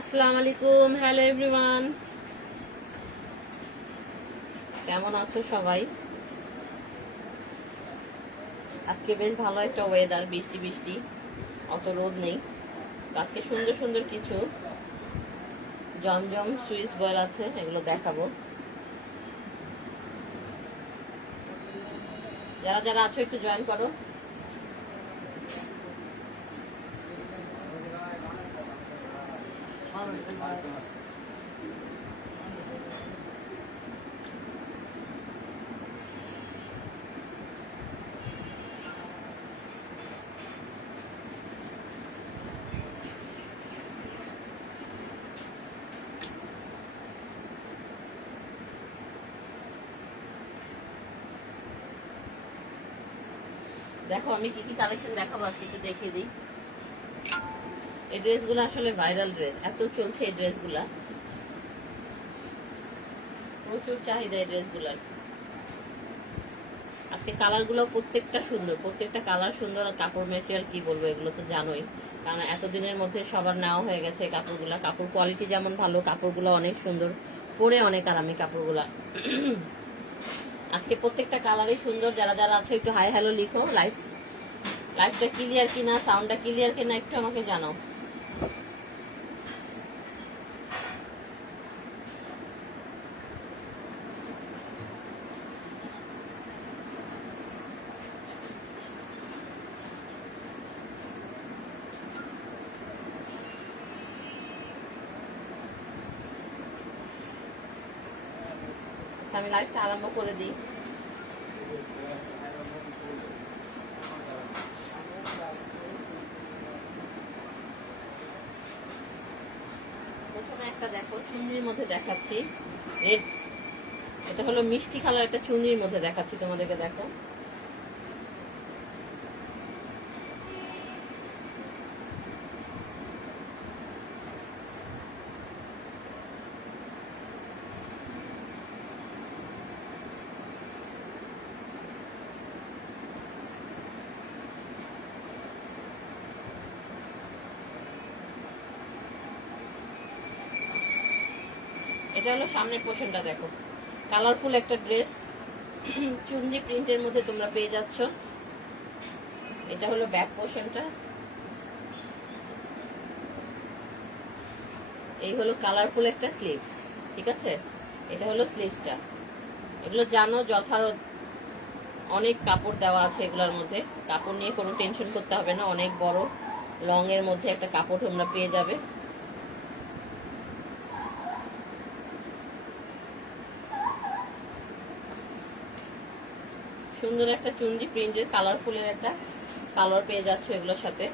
আসসালামু আলাইকুম, hello everyone, কেমন আছো সবাই? আজকে বেশ ভালো একটা ওয়েদার, বৃষ্টি বৃষ্টি, অত রোদ নেই। আজকে সুন্দর সুন্দর কিছু জমজম সুইস বয়েল আছে, এগুলো দেখাবো। যারা যারা আছো একটু জয়েন করো। দেখো আমি কি কি কালেকশন দেখাবো আজকে, একটু দেখিয়ে দিই। এই ড্রেসগুলো আসলে ভাইরাল ড্রেস, এত চলছে এই ড্রেসগুলা, প্রচুর চাহিদা এই ড্রেসগুলার। আজকে কালার গুলো প্রত্যেকটা সুন্দর, প্রত্যেকটা কালার সুন্দর। আর কাপড় ম্যাটেরিয়াল কি বলবো, এগুলো তো জানোই, কারণ এতদিনের মধ্যে সবার নেওয়া হয়ে গেছে এই কাপড়গুলা। কাপড় কোয়ালিটি যেমন ভালো, কাপড়গুলো অনেক সুন্দর, পরে অনেক আরামী কাপড়গুলা। আজকে প্রত্যেকটা কালারই সুন্দর। যারা যারা আছে একটু হাই হ্যালো লিখো। লাইফটা ক্লিয়ার কিনা, সাউন্ডটা ক্লিয়ার কিনা একটু আমাকে জানাও। আমি লাইভটা আরম্ভ করে দিই। প্রথমে একটা দেখো, চুন্নির মধ্যে দেখাচ্ছি, রেড, এটা হলো মিষ্টি কালার, একটা চুন্নির মধ্যে দেখাচ্ছি তোমাদেরকে। দেখো এটা হলো সামনের পোর্শনটা, দেখো কালারফুল একটা ড্রেস, চুন্নি প্রিন্টের মধ্যে তোমরা পেয়ে যাচ্ছ। এটা হলো ব্যাক পোর্শনটা, এই হলো কালারফুল একটা স্লিভস, ঠিক আছে। এটা হলো স্লিভসটা। এগুলো জানো যথারত অনেক কাপড় দেওয়া আছে এগুলোর মধ্যে, কাপড় নিয়ে কোনো টেনশন করতে হবে না। অনেক বড় লং এর মধ্যে একটা কাপড় তোমরা পেয়ে যাবে। সুন্দর একটা চুন্ডি প্রিন্টের কালারফুলের একটা সালোয়ার পেয়ে যাচ্ছ এগুলোর সাথে।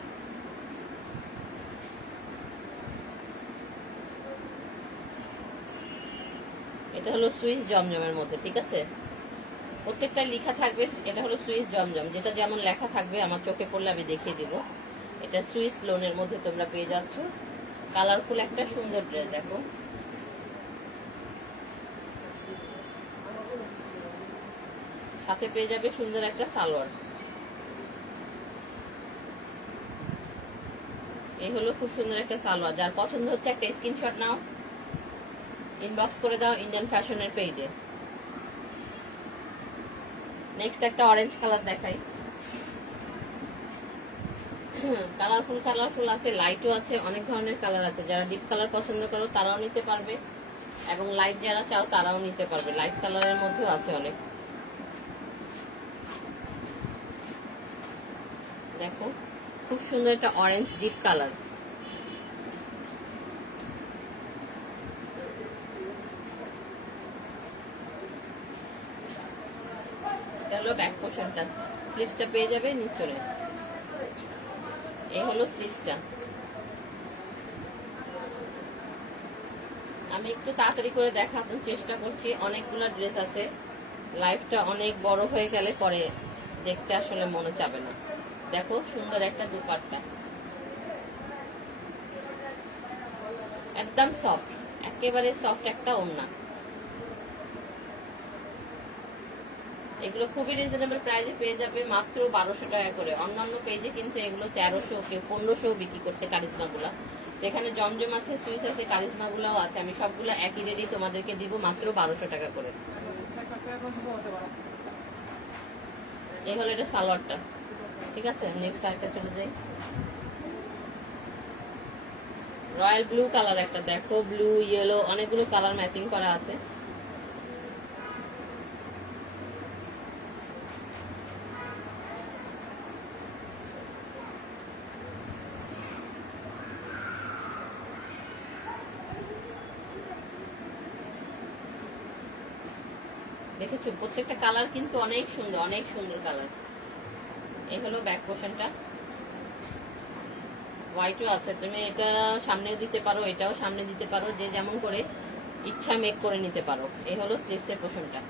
এটা হলো সুইস জমজমের মধ্যে, ঠিক আছে। প্রত্যেকটা লেখা থাকবে এটা হলো সুইস জমজম, যেটা যেমন লেখা থাকবে আমার চোখে পড়লে আমি দেখিয়ে দিব। এটা সুইস লোনের মধ্যে তোমরা পেয়ে যাচ্ছ। কালারফুল একটা সুন্দর ড্রেস, দেখো সাথে পেয়ে যাবে সুন্দর একটা সালোয়ার। এই হলো খুব সুন্দর একটা সালোয়ার। যার পছন্দ হচ্ছে একটা স্ক্রিনশট নাও, ইনবক্স করে দাও ইন্ডিয়ান ফ্যাশনের পেজে। নেক্সট একটা অরেঞ্জ কালার দেখাই। কালারফুল কালারফুল আছে, লাইটও আছে, অনেক ধরনের কালার আছে। যারা ডিপ কালার পছন্দ করো তারাও নিতে পারবে, এবং লাইট যারা চাও তারাও নিতে পারবে। লাইট কালারের মধ্যেও আছে অনেক। দেখো খুব সুন্দর একটা অরেঞ্জ ডিপ কালার। এটা হলো ব্যাক পোর্শনটা, স্লিভসটা পেয়ে যাবে নিচরে। এই হলো স্লিভসটা। আমি একটু তাড়াতাড়ি করে দেখানোর চেষ্টা করছি, অনেকগুলো ড্রেস আছে। লাইফটা অনেক বড় হয়ে গেলে পরে দেখতে আসলে মনে চাবে না। দেখো সুন্দর একটা দুপাট্টা, একদম সফট, একেবারে সফট একটা ওড়না। এগুলো খুবই রিজনেবল প্রাইসে পেয়ে যাবে, মাত্র 1200 টাকা করে। অন্যান্য পেজে কিন্তু এগুলো 1300, কেউ 1500 বিক্রি করছে কারিজমা গুলা, এখানে জমজম আছে, সুইস আছে, কারিজমা গুলাও আছে। আমি সবগুলো একই রেডি তোমাদেরকে দিব মাত্র 1200 টাকা করে। এই হলো এটা সালোয়ারটা, ঠিক আছে। নেক্সট আরেকটা চলে যাই। রয়্যাল ব্লু কালার একটা দেখো, ব্লু ইয়েলো অনেকগুলো কালার ম্যাচিং করা আছে। দেখেছো প্রত্যেকটা কালার কিন্তু অনেক সুন্দর, অনেক সুন্দর কালার। এই হলো ব্যাক পোর্শনটা, হোয়াইটও আছে। তুমি এটা সামনেও দিতে পারো, এটাও সামনে দিতে পারো, যে যেমন করে ইচ্ছা মেক করে নিতে পারো। এই হলো স্লিভসের পোর্শনটা।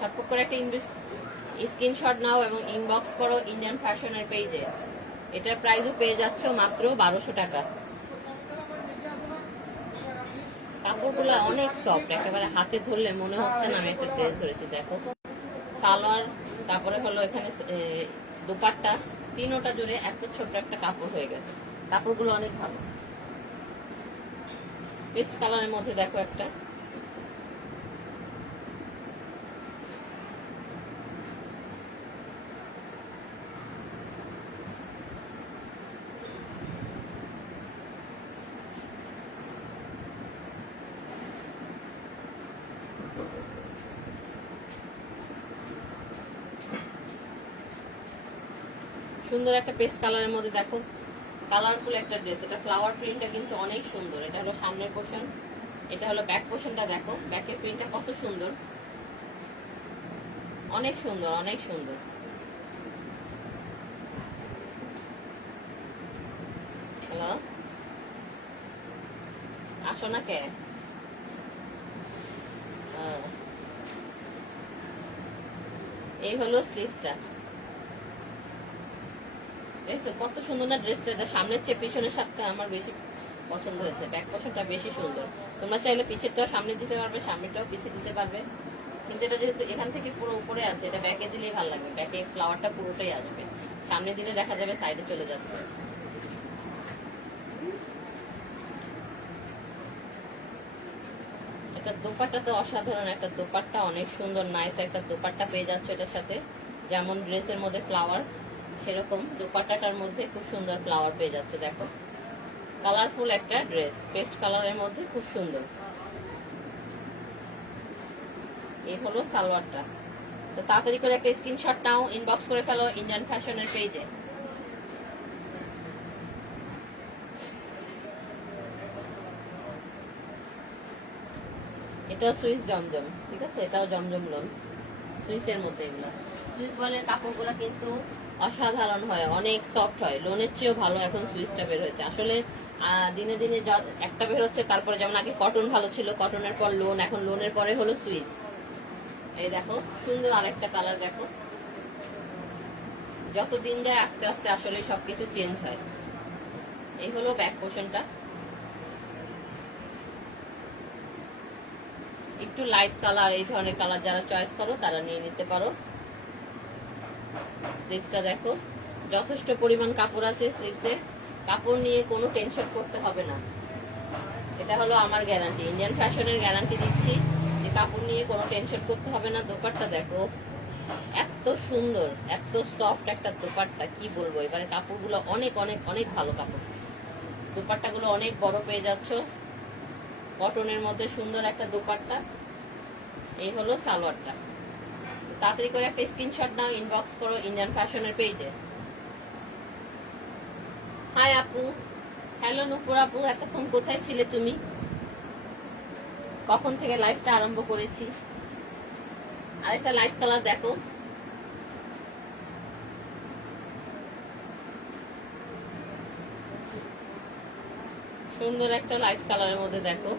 ছটপট করে একটা স্ক্রিনশট নাও এবং ইনবক্স করো ইন্ডিয়ান ফ্যাশনের পেজে। এটার প্রাইসও পেয়ে যাচ্ছ মাত্র 1200 টাকা। কাপড়গুলো অনেক সফট, একেবারে হাতে ধরলে মনে হচ্ছে না আমি একটা ড্রেস ধরেছি। দেখো সালোয়ার, তারপরে হলো এখানে দোপাট্টা, তিনোটা জুড়ে এত ছোট্ট একটা কাপড় হয়ে গেছে। কাপড়গুলো অনেক ভালো। পেস্ট কালারের মধ্যে দেখো একটা, সুন্দর একটা পেস্ট কালারের মধ্যে দেখো, কালারফুল একটা ড্রেস। এটা ফ্লাওয়ার প্রিন্টটা কিন্তু অনেক সুন্দর। এটা হলো সামনের পোর্শন, এটা হলো ব্যাক পোর্শনটা। দেখো ব্যাকের প্রিন্টটা কত সুন্দর, অনেক সুন্দর, অনেক সুন্দর। হ্যালো, আসো না কে? এই হলো স্লিভসটা, দেখছো কত সুন্দর না ড্রেসটা। এটা সামনের চেয়ে পিছনের সাথে আমার বেশি পছন্দ হয়েছে। ব্যাক পোর্শনটা বেশি সুন্দর। তোমরা চাইলে পিছেরটাও সামনে দিতে পারবে, সামনেটাও পিছে দিতে পারবে, কিন্তু এটা যেহেতু এখান থেকে পুরো উপরে আছে, এটা ব্যাকে দিলেই ভালো লাগবে। ব্যাকে ফ্লাওয়ারটা পুরোটাই আসবে, সামনে দিলে দেখা যাবে সাইডে চলে যাচ্ছে। এটা দোপাট্টা তো অসাধারণ একটা দোপাট্টা, অনেক সুন্দর নাইস একটা দোপাট্টা পেয়ে যাচ্ছে এটার সাথে। যেমন ড্রেসের মধ্যে ফ্লাওয়ার, সেরকম দোপাট্টাটার মধ্যে খুব সুন্দর ফ্লাওয়ার পেয়ে যাচ্ছে। দেখো কালারফুল একটা ড্রেস, পেস্ট কালারের মধ্যে খুব সুন্দর। এই হলো সালোয়ারটা। তো তাড়াতাড়ি করে একটা স্ক্রিনশট নাও, ইনবক্স করে ফেলো ইন্ডিয়ান ফ্যাশনের পেজে। এটাও সুইস জমজম, ঠিক আছে, এটাও জমজম লোন, সুইসের মধ্যে। এগুলো সুইস বলে কাপড়গুলো কিন্তু অসাধারণ হয়, অনেক সফট হয়, লোনের চেয়েও ভালো এখন সুইসটা বের হয়েছে। আসলে দিনে দিনে একটা বের হচ্ছে, তারপরে যেমন আগে কটন ভালো ছিল, কটনের পর লোন, এখন লোনের পরে হলো সুইস। এই দেখো সুন্দর আরেকটা কালার দেখো। যত দিন যায় আস্তে আস্তে আসলে সবকিছু চেঞ্জ হয়। এই হলো ব্যাক পোর্শনটা, একটু লাইট কালার, এই ধরনের কালার যারা চয়েস করো তারা নিয়ে নিতে পারো। স্লিভসটা দেখো, যথেষ্ট পরিমাণ কাপড় আছে স্লিভসে, কাপড় নিয়ে কোনো টেনশন করতে হবে না। এটা হলো আমার গ্যারান্টি, ইন্ডিয়ান ফ্যাশনের গ্যারান্টি দিচ্ছি যে কাপড় নিয়ে কোনো টেনশন করতে হবে না। দোপাট্টা দেখো এত সুন্দর, এত সফট একটা দোপাট্টা, কি বলবো। এবারে কাপড়গুলো অনেক অনেক অনেক ভালো কাপড়। দোপাট্টাগুলো অনেক বড় পেয়ে যাচ্ছ, কটনের মধ্যে সুন্দর একটা দোপাট্টা। এই হলো সালোয়ারটা। তাড়াতাড়ি করে একটা স্ক্রিনশট নাও, ইনবক্স করো ইন্ডিয়ান ফ্যাশনের পেজে। হাই আপু, হ্যালো নুপুর আপু, এতক্ষণ কোথায় ছিলে তুমি? কখন থেকে লাইভটা আরম্ভ করেছি? আরেকটা লাইট কালার দেখো, সুন্দর একটা লাইট কালারের মধ্যে দেখো।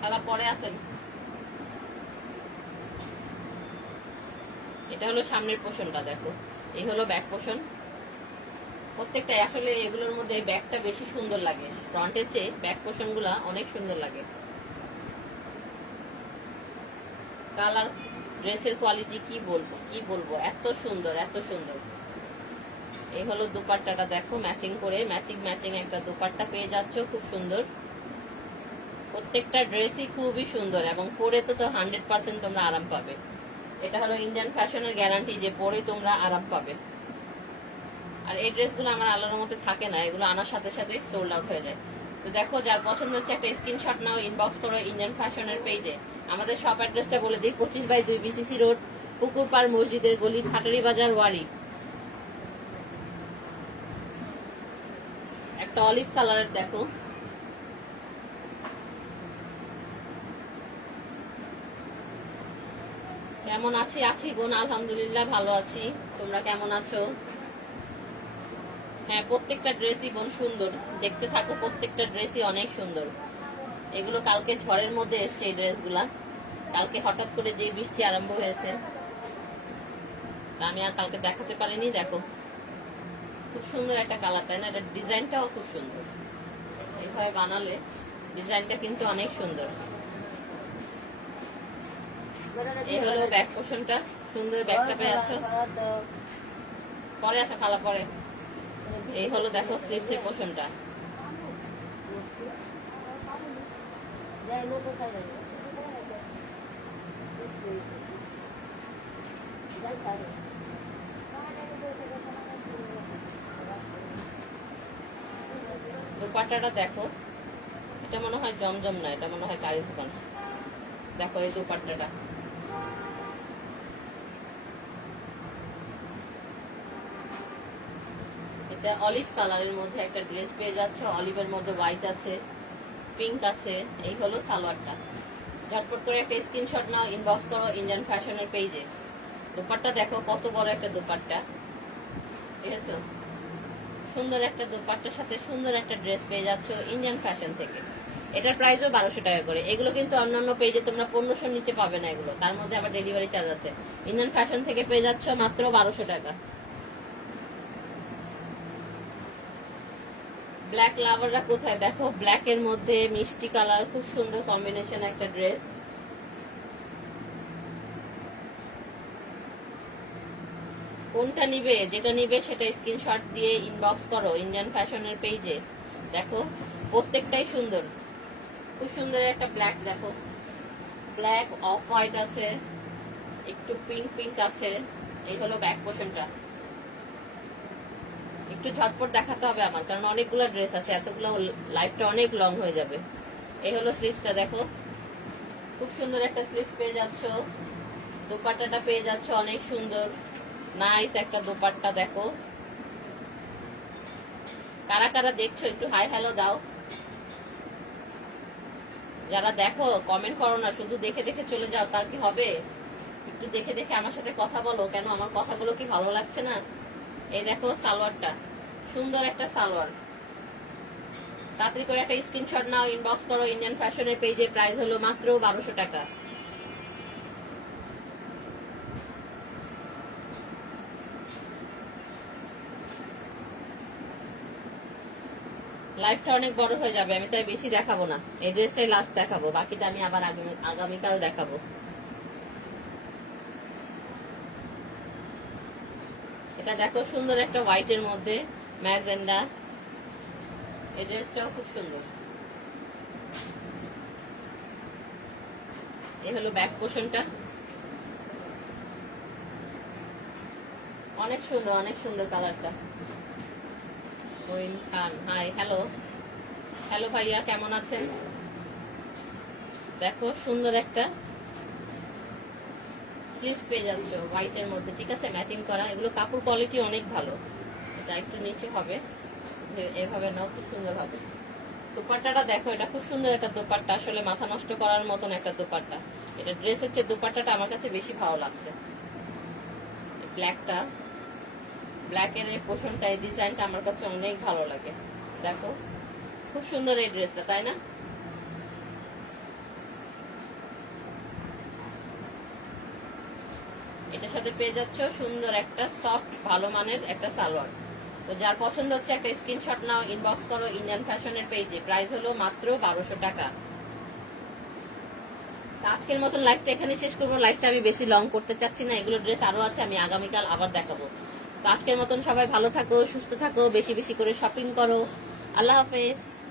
খেলা পরে আছেন। এটা হলো সামনের পোর্শনটা, দেখো এই হলো ব্যাক পোর্শন। প্রত্যেকটা আসলে এগুলোর মধ্যে ব্যাকটা বেশি সুন্দর লাগে, ফ্রন্টের চেয়ে ব্যাক পোর্শন গুলা অনেক সুন্দর লাগে। কালার, ড্রেসের কোয়ালিটি কি বলবো, এত সুন্দর এত সুন্দর। এই হলো দুপাট্টাটা, দেখো ম্যাচিং করে ম্যাচিং একটা দুপাট্টা পেয়ে যাচ্ছ, খুব সুন্দর। প্রত্যেকটা ড্রেসই খুবই সুন্দর এবং পরে তো 100% তোমরা আরাম পাবে। এটা হলো ইন্ডিয়ান ফ্যাশনের গ্যারান্টি যে পরে তোমরা আরাম পাবে। আর এই ড্রেসগুলো আমার আল্লাহর মধ্যে থাকে না, এগুলো আনার সাথে সাথে সোল্ড আউট হয়ে যায়। তো দেখো, যার পছন্দ হচ্ছে একটা স্ক্রিনশট নাও, ইনবক্স করো ইন্ডিয়ান ফ্যাশনের পেজে। আমাদের শপ অ্যাড্রেসটা বলে দিই, 25/2 BCC রোড, পুকুরপাড় মসজিদের গলি, ভাটারি বাজার, ওয়ারি। একটা অলিভ কালারের দেখো, কেমন আছি বোন, আলহামদুলিল্লাহ ভালো আছি। তোমরা কেমন আছো? হ্যাঁ, প্রত্যেকটা ড্রেসই বোন সুন্দর, দেখতে থাকো, প্রত্যেকটা ড্রেসই অনেক সুন্দর। এগুলো কালকে ঝড়ের মধ্যে এসছে এই ড্রেসগুলা, কালকে হঠাৎ করে যে বৃষ্টি আরম্ভ হয়েছে, আমি আর কালকে দেখাতে পারিনি। দেখো খুব সুন্দর একটা কালার, তাই না? এটা ডিজাইনটাও খুব সুন্দর, এইভাবে বানালে ডিজাইনটা কিন্তু অনেক সুন্দর। এই হলো ব্যাক পোর্শনটা, সুন্দর ব্যাকটা পেয়ে যাচ্ছ। পরে আসো খালা, পরে। এই হলো দেখো স্লিভসের পোর্শনটা, দুপাট্টাটা দেখো, এটা মনে হয় জমজম না, এটা মনে হয় কারিজগঞ্জ। দেখো এই দুপাট্টাটা, এটা অলিভ কালারের মধ্যে একটা ড্রেস পেয়ে যাচ্ছ, অলিভের মধ্যে হোয়াইট আছে, পিঙ্ক আছে। এই হলো সালোয়ারটা। ঝটপট করে একটা স্ক্রিনশট নাও, ইনবক্স করো ইন্ডিয়ান ফ্যাশনের পেজে। দুপাট্টা দেখো কত বড় একটা দুপাট্টা, ঠিক আছে? সুন্দর একটা দুপাট্টার সাথে সুন্দর একটা ড্রেস পেয়ে যাচ্ছ ইন্ডিয়ান ফ্যাশন থেকে। এটার প্রাইসও 1200 টাকা করে। এগুলো কিন্তু অন্যান্য পেজে তোমরা 1500 নিচে পাবে না, এগুলো তার মধ্যে আবার ডেলিভারি চার্জ আছে। ইন্ডিয়ান ফ্যাশন থেকে পেয়ে যাচ্ছ মাত্র 1200 টাকা। ব্ল্যাক লাভাররা কোথায়? দেখো ব্ল্যাক এর মধ্যে মিষ্টি কালার, খুব সুন্দর কম্বিনেশন একটা ড্রেস। কোনটা নিবে, যেটা নিবে সেটা স্ক্রিনশট দিয়ে ইনবক্স করো ইন্ডিয়ান ফ্যাশনের পেজে। দেখো প্রত্যেকটাই সুন্দর, খুব সুন্দর একটা ব্ল্যাক, দেখো ব্ল্যাক, অফ হোয়াইট আছে, একটু পিঙ্ক আছে। এই হলো ব্যাক পোর্শনটা। একটু ঝটপট দেখাতে হবে আমার, কারণ অনেকগুলো ড্রেস আছে, এতগুলো লাইফটা অনেক লং হয়ে যাবে। এই হলো স্লিভসটা, দেখো খুব সুন্দর একটা স্লিভস পেয়ে যাচ্ছ। দোপাট্টাটা পেয়ে যাচ্ছ অনেক সুন্দর, নাইস একটা দোপাট্টা। দেখো কারা কারা দেখছো একটু হাই হ্যালো দাও। যারা দেখো কমেন্ট করো না, শুধু দেখে দেখে চলে যাও, তা কি হবে? একটু দেখে দেখে আমার সাথে কথা বলো, কেন আমার কথাগুলো কি ভালো লাগছে না? এই দেখো সালোয়ারটা, সুন্দর একটা সালোয়ার। তাড়াতাড়ি করে একটা স্ক্রিনশট নাও, ইনবক্স করো ইন্ডিয়ান ফ্যাশনের পেজে। প্রাইস হলো মাত্র 1200 টাকা। লাইফটা অনেক বড় হয়ে যাবে, আমি তাই বেশি দেখাবো না, এই ড্রেসটাই লাস্ট দেখাবো, বাকিটা আমি আবার আগামীকাল দেখাবো। এটা দেখো সুন্দর একটা হোয়াইটের মধ্যে ম্যাজেন্ডা, এই ড্রেসটাও খুব সুন্দর। এই হলো ব্যাক পোর্শনটা, অনেক সুন্দর কালারটা। খান, হাই, হ্যালো হ্যালো ভাইয়া, কেমন আছেন? দেখো সুন্দর একটা স্লিভস পেয়ে যাচ্ছ হোয়াইটের মধ্যে, ঠিক আছে, ম্যাচিং করা। এগুলো কাপড় কোয়ালিটি অনেক ভালো। এটা একটু নিচে হবে, এভাবে নাও, খুব সুন্দর হবে। দোপাট্টাটা দেখো, এটা খুব সুন্দর একটা দোপাট্টা, আসলে মাথা নষ্ট করার মতন একটা দোপাট্টা। এটা ড্রেসের চেয়ে দোপাট্টাটা আমার কাছে বেশি ভালো লাগছে। ব্ল্যাকটা, ব্ল্যাকের এই পোর্শনটা, এই ডিজাইনটা আমার কাছে অনেক ভালো লাগে। দেখো খুব সুন্দর এই ড্রেসটা, তাই না? এটার সাথে পেয়ে যাচ্ছ সুন্দর একটা সফট ভালো মানের একটা সালোয়ার। তো যার পছন্দ হচ্ছে একটা স্ক্রিনশট নাও, ইনবক্স করো ইন্ডিয়ান ফ্যাশনের পেজে। প্রাইস হলো মাত্র 1200 টাকা। আজকের মতন লাইফটা এখানে শেষ করবো। লাইফটা আমি বেশি লং করতে চাচ্ছি না, এগুলো ড্রেস আরো আছে, আমি আগামীকাল আবার দেখাবো। তো আজকের মতন সবাই ভালো থাকো, সুস্থ থাকো, বেশি বেশি করে শপিং করো। আল্লাহ হাফেজ।